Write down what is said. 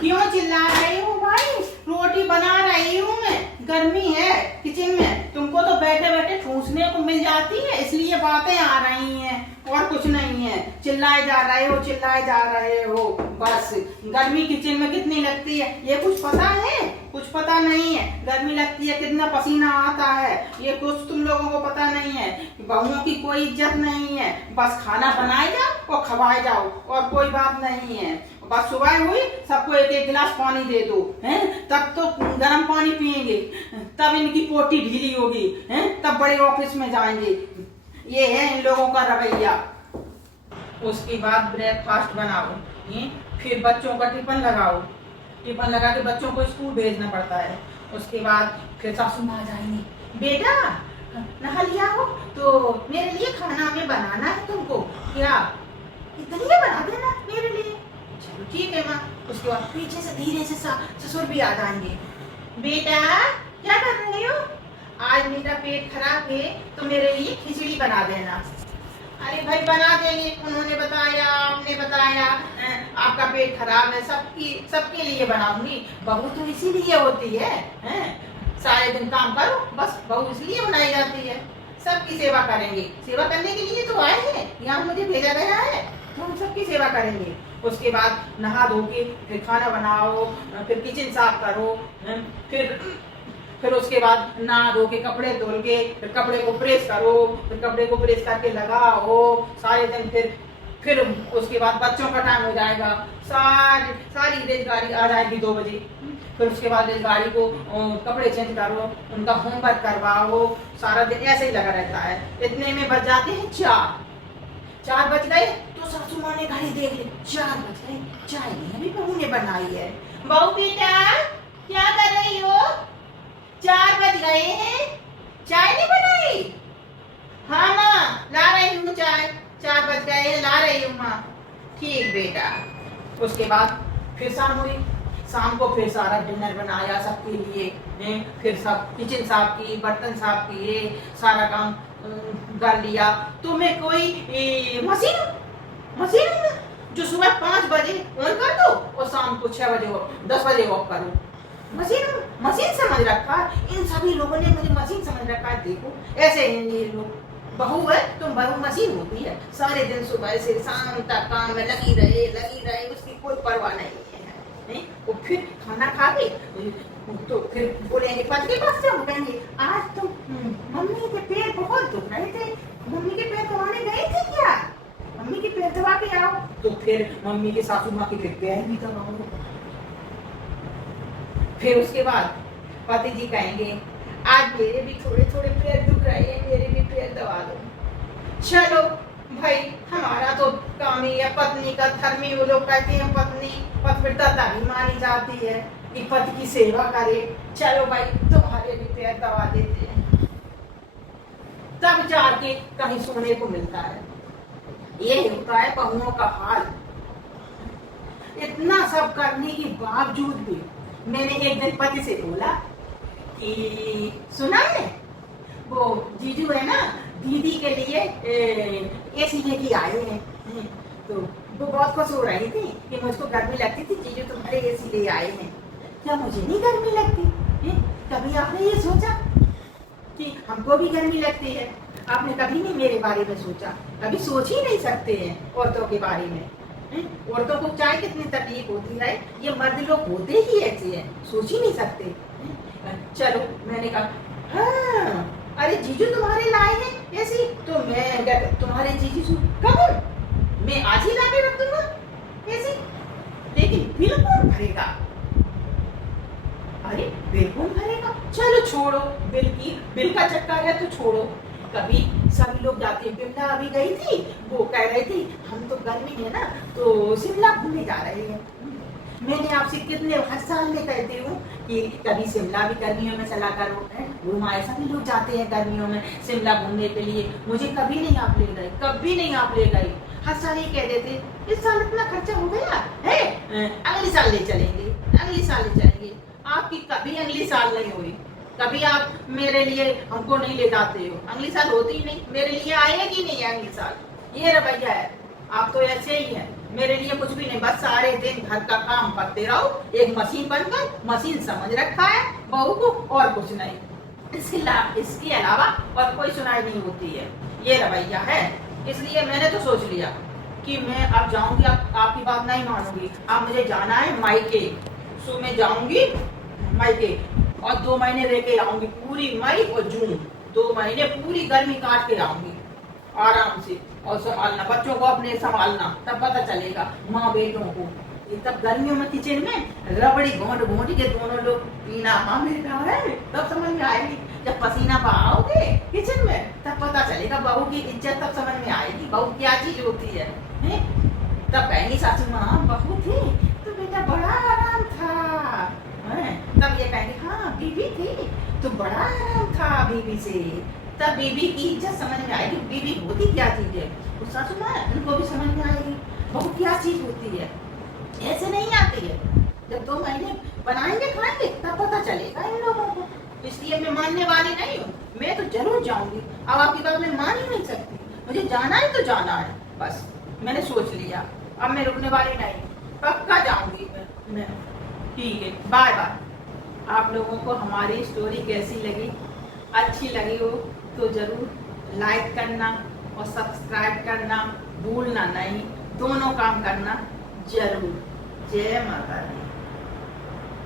क्यों चिल्ला रही हूँ भाई? रोटी बना रही हूँ मैं, गर्मी है किचन में। तुमको तो बैठे बैठे ठूसने को मिल जाती है, इसलिए बातें आ रही हैं, और कुछ नहीं है। चिल्लाए जा रहे हो, चिल्लाए जा रहे हो बस। गर्मी किचन में कितनी लगती है ये कुछ पता है? कुछ पता नहीं है। गर्मी लगती है, कितना पसीना आता है, ये कुछ तुम लोगों को पता नहीं है। बहुओं की कोई इज्जत नहीं है, बस खाना बनाए जाओ और खवाए जाओ, और कोई बात नहीं है। बस सुबह हुई, सबको एक एक गिलास पानी दे दो, हैं? तब तो गर्म पानी पियेंगे, तब इनकी पोटी ढीली होगी, हैं? तब बड़े ऑफिस में जाएंगे। ये है इन लोगों का रवैया। उसके बाद ब्रेकफास्ट बनाओ, फिर बच्चों का टिफिन लगाओ, टिफिन लगा के बच्चों को स्कूल भेजना पड़ता है। उसके बाद फिर सासू माँ जाएंगी, बेटा नहा लिया हो तो मेरे लिए खाना में बनाना है तुमको, क्या इतनी बना देना मेरे लिए? चलो ठीक है माँ। उसके बाद पीछे से धीरे से ससुर भी आ जाएंगे, बेटा क्या कर रहे हो? आज मेरा पेट खराब है तो मेरे लिए खिचड़ी बना देना। अरे भाई बना देंगे, उन्होंने बताया, आपने बताया, आपका पेट खराब है, सबके लिए बनाऊंगी। बहू तो इसीलिए होती है, सारे दिन काम करो, बस बहू इसलिए बनाई जाती है। सबकी सेवा करेंगे, सेवा करने के लिए तो आए हैं, यहाँ मुझे भेजा गया है, तो हम सबकी सेवा करेंगे। उसके बाद नहा धो के फिर खाना बनाओ, फिर किचन साफ करो, फिर उसके बाद नहा धो के कपड़े धुल के फिर कपड़े को प्रेस करो, फिर कपड़े को प्रेस करके लगाओ सारे दिन। फिर उसके बाद बच्चों का टाइम हो जाएगा, सारी रेलगाड़ी आ जाएगी 2 बजे। फिर उसके बाद रेलगाड़ी को कपड़े चेंज करो, उनका होमवर्क करवाओ, सारा दिन ऐसे ही लगा रहता है। इतने में बज जाते हैं 4 बज गए तो सासू माँ ने घड़ी देख ली, 4 बज गए, चाय नहीं अभी बहू ने बनाई है। बहू बेटा क्या कर रही हो? 4 बज गए हैं, चाय नहीं बनाई? हाँ माँ ला रही हूँ चाय, 4 बज गए हैं, ला रही हूँ माँ। ठीक बेटा। उसके बाद फिर शाम हुई, शाम को फिर सारा डिनर बनाया सबके लिए, फिर सब किचन साफ की, बर्तन साफ किए, सारा काम कर लिया। तो मैं कोई मशीन जो सुबह 5 बजे ऑन कर दो और शाम को 6 बजे 10 बजे ऑफ करो। मशीन समझ रखा इन सभी लोगों ने, मुझे मशीन समझ रखा है। देखो ऐसे हैं ये लोग, बहू है तो बहू मशीन होती है, सारे दिन सुबह से शाम तक काम में लगी रहे, उसकी कोई परवाह नहीं है। वो फिर खाना खा के तो फिर बोलेंगे पति के पास जाओ, कहेंगे आज तो मम्मी के पैर बहुत दुख रहे थे, मम्मी के पैर दबाने गए थे क्या? मम्मी के पैर दबा के आओ। तो फिर मम्मी के सासू माँ के पैर भी दबाओ। फिर उसके बाद पति जी कहेंगे आज मेरे भी थोड़े पैर दुख रहे हैं, मेरे भी पैर दबा दो। चलो भाई हमारा तो काम ही है, पत्नी का धर्म ही, वो लोग कहते हैं पत्नी पतिव्रता तभी मानी जाती है कि पति की सेवा करे। चलो भाई तुम्हारे भी पैर दबा देते हैं, तब जाके कहीं सोने को मिलता है। ये होता है बहुओं का हाल। इतना सब करने के बावजूद भी मैंने एक दिन पति से बोला कि सुना है वो जीजू है ना, दीदी के लिए एसी लेके आए हैं। तो वो बहुत खुश हो रही थी कि मुझको गर्मी लगती थी, जीजू तुम्हारे एसी ले आए हैं। क्या मुझे नहीं गर्मी लगती? कभी आपने ये सोचा कि हमको भी गर्मी लगती है? आपने कभी नहीं मेरे बारे में सोचा, कभी सोच ही नहीं सकते हैं औरतों के बारे में। औरतों को चाहे कितनी तकलीफ होती है, ये मर्द लोग होते ही ऐसे हैं, सोच ही नहीं सकते। चलो मैंने कहा हाँ, अरे जीजू तुम्हारे लाए हैं ऐसी, तो मैं तुम्हारे जीजू कब मैं आज ही लाके रख दूंगा ऐसी, लेकिन बिल कौन भरेगा? अरे बिल कौन भरेगा? चलो छोड़ो, बिल का चक्कर है तो छोड़ो। कभी सभी लोग जाते हैं, बिमला अभी गई थी, वो कह रही थी हम तो गर्मी है ना तो शिमला घूमने जा रहे हैं। मैंने आपसे कितने हर साल में कहती हूँ कि कभी शिमला भी गर्मियों में चला करो, घुमाए। सभी लोग जाते हैं गर्मियों में शिमला घूमने के लिए, मुझे कभी नहीं आप ले गए, कभी नहीं आप ले गए। हर साल ये कह देते इस साल इतना खर्चा हो गया है, अगले साल ले चलेंगे, अगले साल ले चलेंगे। आपकी कभी अगली साल नहीं हुई, कभी आप मेरे लिए हमको नहीं ले जाते हो, अगली साल होती ही नहीं। मेरे लिए आएगी नहीं अगली साल, ये रवैया है। आप तो ऐसे ही हैं। मेरे लिए कुछ भी नहीं, बस सारे दिन घर का काम करते रहो, एक मशीन बनकर मशीन समझ रखा है बहू को, और कुछ नहीं। इसके अलावा और कोई सुनाई नहीं होती है, ये रवैया है। इसलिए मैंने तो सोच लिया कि मैं अब जाऊंगी, अब आपकी बात नहीं मानूंगी। अब मुझे जाना है मायके, सो मैं जाऊंगी मायके और 2 महीने रह के आऊंगी, पूरी मई और जून, 2 महीने पूरी गर्मी काट के आऊंगी आराम से। और संभालना बच्चों को, अपने संभालना, तब पता चलेगा माँ बेटों को। तब गर्मियों में किचन में रबड़ी घोंट घोंट के दोनों लोग पीना, माँ बेटा है, तब समझ में आएगी। जब पसीना बहाओगे किचन में तब पता चलेगा बहू की इज्जत, तब समझ में आएगी बहू क्या चीज होती है। तब कहेंगी सासू माँ बहू थी तो बेटा बड़ा आराम था, तब ये कहेंगे हाँ बीबी थी तो बड़ा आराम था बीबी से। तब बीबी की इज्जत समझ में आएगी, बीबी होती क्या चीज है। और सासू माँ इनको भी समझ में आएगी बहू क्या चीज होती है। ऐसे नहीं आती है, जब 2 महीने बनाएंगे खाएंगे तब पता चलेगा इन लोगों को। इसलिए मैं मानने वाली नहीं हूँ, मैं तो जरूर जाऊंगी। अब आपकी बात मैं मान ही नहीं सकती, मुझे जाना है तो जाना है, बस मैंने सोच लिया, अब मैं रुकने वाली नहीं, पक्का जाऊंगी मैं। ठीक है, बाय बाय। आप लोगों को हमारी स्टोरी कैसी लगी, अच्छी लगी हो तो जरूर लाइक करना और सब्सक्राइब करना भूलना नहीं, दोनों काम करना जरूर। जय माता दी।